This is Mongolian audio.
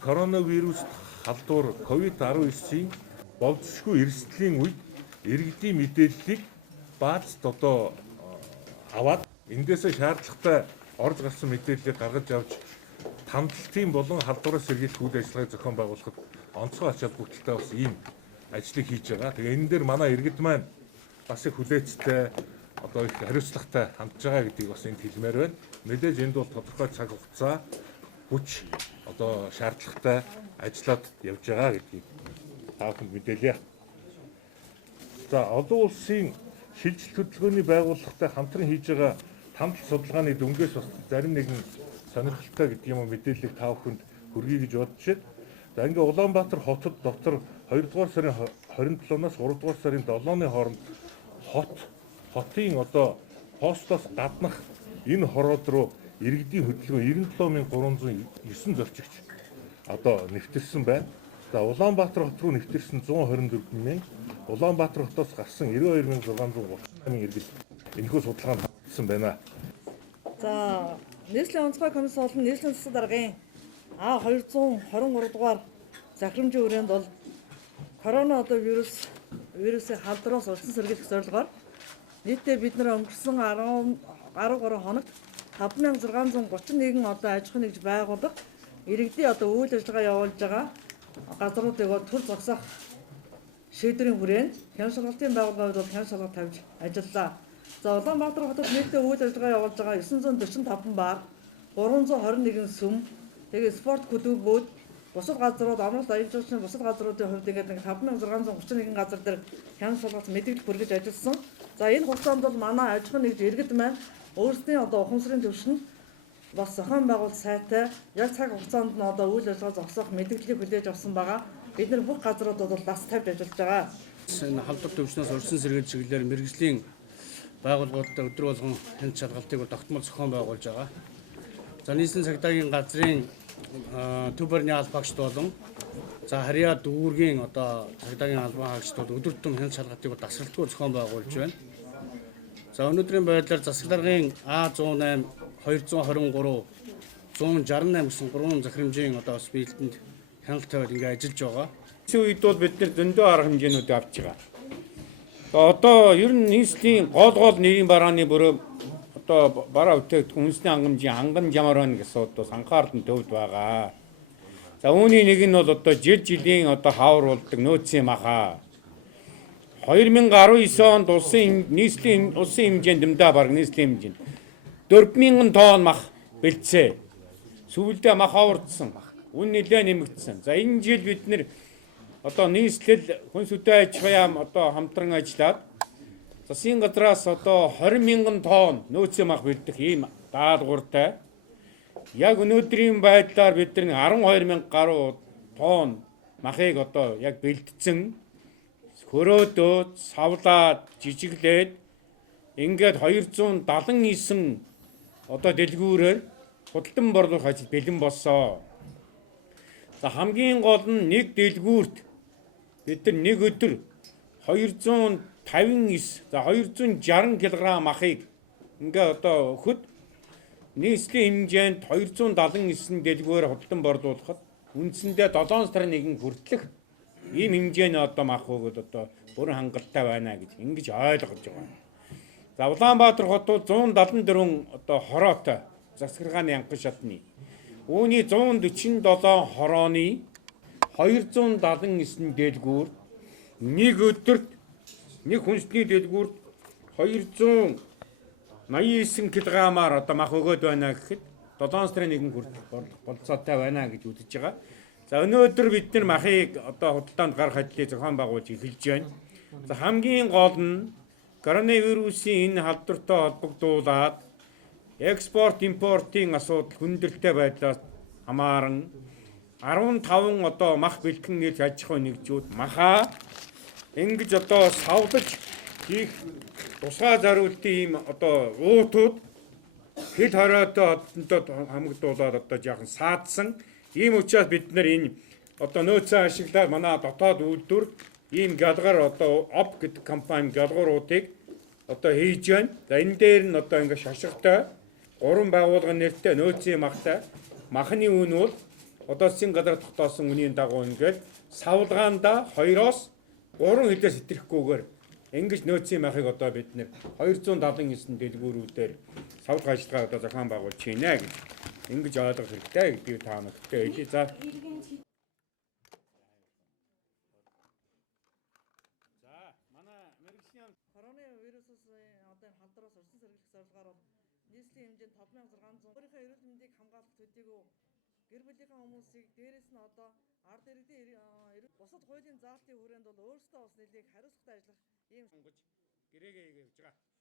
Коронавирус халдвар COVID-19-ийн болзошгүй эрсдлийн үед иргэдийн мэдээллийг баазд аваад эндээсээ шаардлагатай орж гарсан мэдээллийг гаргаж авч тамдлтын болон халдвараас сэргийлэх үйл ажиллагааг зохион байгуулахад онцгой ач холбогдолтой бас ийм ажлыг хийж байгаа. Тэгээ энэ дээр манай иргэд маань бас их хүлээцтэй их хариуцлагатай хандж байгаа гэдгийг бас энд хэлмээр байна. Мэдээж энд бол тодорхой цаг хугацаа хүч шаардлагатай ажиллаад явж байгаа гэдгийг та бүхэнд мэдээлье. За олон улсын шилжилт хөдөлгөөний байгууллагатай хамтран хийж байгаа тамдал судалгааны дүнгээс бас зарим нэгэн сонирхолтой гэдэг юм мэдээллийг та бүхэнд хүргэе гэж бодож байна. За ингээ Улаанбаатар хотод дотор 2 дугаар сарын 27-наас 3 дугаар сарын 7-ны хооронд хотын постоос гаднах энэ хороод руу иргэдийн хөдөлгөөн 97309 зорчигч нэвтэрсэн байна. За Улаанбаатар хот руу нэвтэрсэн 124,000, Улаанбаатар хотоос гарсан 92,638 иргэд энэхүү судалгаанд хамтсан байна. За нийслэлийн онцгой комисс болон нийслэлийн засаг даргын А223 дугаар захирамжийн хүрээнд бол вирусын халдвараас улсын сэргийлэх зорилгоор нийтдээ бид нар өнгөрсөн 13 хоногт 5631 аж ахуйн нэгж байгууллага иргэдийн үйл ажиллагаа явуулж байгаа газруудыг төр зогсоох шийдвэрийн хүрээнд хян шалгалтын байгууллагууд бол хян шалгалт тавьж ажиллалаа. За Улаанбаатар хотод нийтдээ үйл ажиллагаа явуулж байгаа 945 баг, 321 сүм, тэгээ спорт клубүүд, бусад газрууд, амралт аян жуулчны бусад газруудын хувьд ингээд 5631 газар дээр хян шалгалт мэдээлэл хүргэж ажилласан. За энэ хугацаанд бол манай аж ахуйн нэгж иргэд маань өөрсдийн ухамсарын төвшөнд бас зохион байгуулалт сайтай яг цаг хугацаанд нь үйл ажиллагаа зогсоох мэдээллийг хүлээж авсан байгаа. Бид нар бүх газруудад бол бас тавьж ажиллаж байгаа. Энэ халдвар төвчнөөс урьдчилан сэргийлэх чиглэлээр мэргэжлийн байгууллагуудад өдөр болгон хэн шалгалтыг тогтмол зохион байгуулж байгаа. За нийслэлийн цагдаагийн газрын төв барьны албаагчд болон харьяа дүүргийн цагдаагийн албаагчд бол өдөр тутам хэн шалгалтыг дасралтгүй зохион байгуулж байна. За өнөөдрийн байдлаар засаг даргын А108, 223, 168 гэсэн 3 захирамжийн бас биелэлтэнд хяналт тавиад ингээд ажиллаж байгаа. Сүүлийн үед бол бид нэр зөндөө арга хэмжээнүүд авч байгаа. Ер нь нийслэлийн гол нийгмийн барааны бүрөө бараа бүтээгдэхүүн үндэсний хангамж ямар байна гэсэн бас анхаарал төвд байгаа. За үүний нэг нь бол жилийн хавар болдог нөөцийн маха. 2019 онд нийслэлийн улсын хэмжээнд дэмдээ бараг нийслэлийн хэмжээнд 4,000 тонн мах бэлдсэн. Сүүлдээ мах хавардсан. Үн нэлээд нэмэгдсэн. За энэ жил бид нэр нийслэл хүнс үдэ аж ахуйн хамтран ажиллаад засгийн газраас 20,000 тонн нөөцийн мах бэлдэх ийм даалгавартай. Яг өнөөдрийн байдлаар бид нар 12,000 гаруй тонн махыг яг бэлдсэн. Хөрөөдөөд, савлаад, жижиглээд ингээд 279 дэлгүүрээр худалдан борлуулах ажил бэлэн болсон. За хамгийн гол нь нэг дэлгүүрт бид нар нэг өдөр 260 кг махыг ингээд өгөхөд нийслэлийн хэмжээнд 279 дэлгүүрээр худалдан борлуулахад үндсэндээ 7 сарын 1 хүртэлх ийм хэмжээний мах өгöd бүрэн хангалттай байна гэж ингэж ойлгож байгаа. За Улаанбаатар хотод 174 хороотой засаглагын янган шатны. Үүний 147 хорооны 279 дэлгүүр нэг өдөрт нэг хүнсний дэлгүүрт 289 кг-аар мах өгöd байна гэхэд 7 сарын 1 хүртэлх болцоотой байна гэж үзэж байгаа. За өнөөдөр бид нар махыг худалдаанд гарах ажлыг зохион байгуулж эхэлж байна. За хамгийн гол нь коронавирусын энэ халдвартай холбогдуулаад экспорт импортын асуудал хүндрэлтэй байдлаас хамааран 15 мах бэлтгэн нэрж аж ахуйн нэгжүүд махаа ингэж савлаж хийх тусгай зориултын ийм уутууд хэл хоройтой хамгдуулаад жаахан саадсан. Ийм учраас бид нар энэ нөөцөө ашиглаад манай дотоод үйлдвэр ийм галгаар ОП гэдэг компани галгууруудыг хийж байна. За энэ дээр нь ингээд шашигтай 3 байгууллагын нэртэй нөөцийн махтай махны үн бол одоо засгийн газар тогтоосон үнийн дагуу ингээд савлгаанда 2-оос 3 хилээс итэхгүйгээр ингэж нөөцийн махыг одоо бид нэр 279 дэлгүүрүүдээр савлах ажиллагаа одоо зохион байгуулж байна гэж ингэж ойлгох хэрэгтэй гэдгийг та бүхэнд хэлье. За Коронавирусээс одоо энэ халдвараас урьдчилан сэргийлэх зорилгоор бол нийслэлийн хэмжээнд 5600 өөрийнхөө эрүүл мэндийг хамгаалах төдийгүй гэр бүлийнхээ хүмүүсийг дээрэс нь одоо ард иргэдийн бусад хуулийн заалтын хүрээнд бол өөрсдөө бас нэлээд хариуцлагатай ажиллах ийм гэрээгээ хийж байгаа.